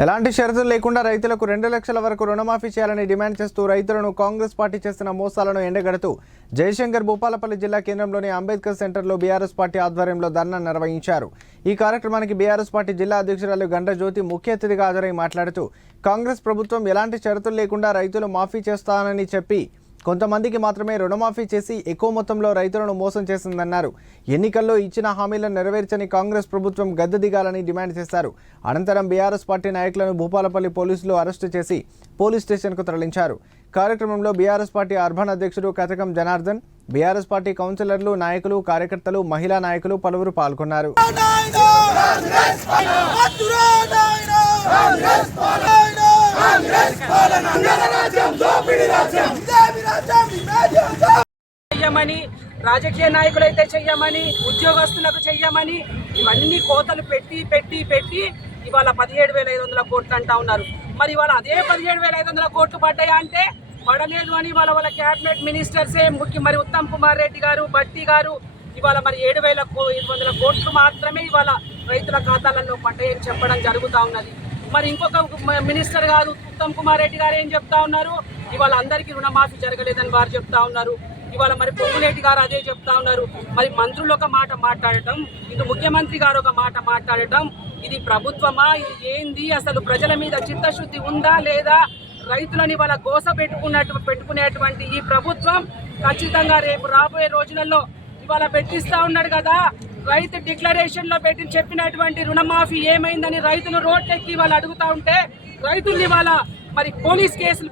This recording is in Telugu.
ఎలాంటి షరతులు లేకుండా రైతులకు 2 లక్షల వరకు రుణమాఫీ చేయాలని డిమాండ్ చేస్తూ రైతులను కాంగ్రెస్ పార్టీ చేస్తున్న మోసాలను ఎండగడుతూ జయశంకర్ భూపాలపల్లి జిల్లా కేంద్రంలోని అంబేద్కర్ సెంటర్లో బీఆర్ఎస్ పార్టీ ఆధ్వర్యంలో ధర్నా నిర్వహించారు। ఈ కార్యక్రమానికి బీఆర్ఎస్ పార్టీ జిల్లా అధ్యక్షురాలు గండ్ర జ్యోతి ముఖ్య అతిథిగా హాజరై మాట్లాడుతూ కాంగ్రెస్ ప్రభుత్వం ఎలాంటి షరతులు లేకుండా రైతులు మాఫీ చేస్తానని చెప్పి కొంతమందికి మాత్రమే రుణమాఫీ చేసి ఎక్కువ మొత్తంలో రైతులను మోసం చేసిందన్నారు। ఎన్నికల్లో ఇచ్చిన హామీలను నెరవేర్చని కాంగ్రెస్ ప్రభుత్వం గద్దె దిగాలని డిమాండ్ చేశారు। అనంతరం బీఆర్ఎస్ పార్టీ నాయకులను భూపాలపల్లి పోలీసులు అరెస్టు చేసి పోలీస్ స్టేషన్కు తరలించారు। కార్యక్రమంలో బీఆర్ఎస్ పార్టీ అర్బన్ అధ్యక్షుడు కటకం జనార్దన్, బీఆర్ఎస్ పార్టీ కౌన్సిలర్లు, నాయకులు, కార్యకర్తలు, మహిళా నాయకులు పలువురు పాల్గొన్నారు। చెయ్యమని, రాజకీయ నాయకులైతే చెయ్యమని, ఉద్యోగస్తులకు చెయ్యమని ఇవన్నీ కోతలు పెట్టి పెట్టి పెట్టి ఇవాళ 17,500 కోట్లు అంటా ఉన్నారు। మరి ఇవాళ అదే 17,500 కోట్లు పడ్డాయా అంటే పడలేదు అని వాళ్ళ క్యాబినెట్ మినిస్టర్సే మరి ఉత్తమ్ కుమార్ రెడ్డి గారు, భట్టి గారు ఇవాళ మరి 7,500 కోట్లు మాత్రమే ఇవాళ రైతుల ఖాతాలలో పడ్డాయని చెప్పడం జరుగుతూ ఉన్నది। మరి ఇంకొక మినిస్టర్ కాదు ఉత్తమ్ కుమార్ రెడ్డి గారు ఏం చెప్తా ఉన్నారు, ఇవాళ అందరికీ రుణమాఫీ జరగలేదని వారు చెప్తా ఉన్నారు। ఇవాళ మరి పొంగులేటి గారు అదే చెప్తా ఉన్నారు। మరి మంత్రులు ఒక మాట మాట్లాడటం, ఇటు ముఖ్యమంత్రి గారు ఒక మాట మాట్లాడటం, ఇది ప్రభుత్వమా, ఇది ఏంది, అసలు ప్రజల మీద చిత్తశుద్ధి ఉందా లేదా, రైతులని వాళ్ళ గోస పెట్టుకునేటువంటి ఈ ప్రభుత్వం ఖచ్చితంగా రేపు రాబోయే రోజులలో ఇవాళ పెట్టిస్తా ఉన్నాడు కదా। రైతు డిక్లరేషన్ లో చెప్పినటువంటి రుణమాఫీ ఏమైందని రైతులు రోడ్లెక్కి వాళ్ళు అడుగుతా ఉంటే రైతుల్ని వాళ్ళ మరి పోలీస్ కేసులు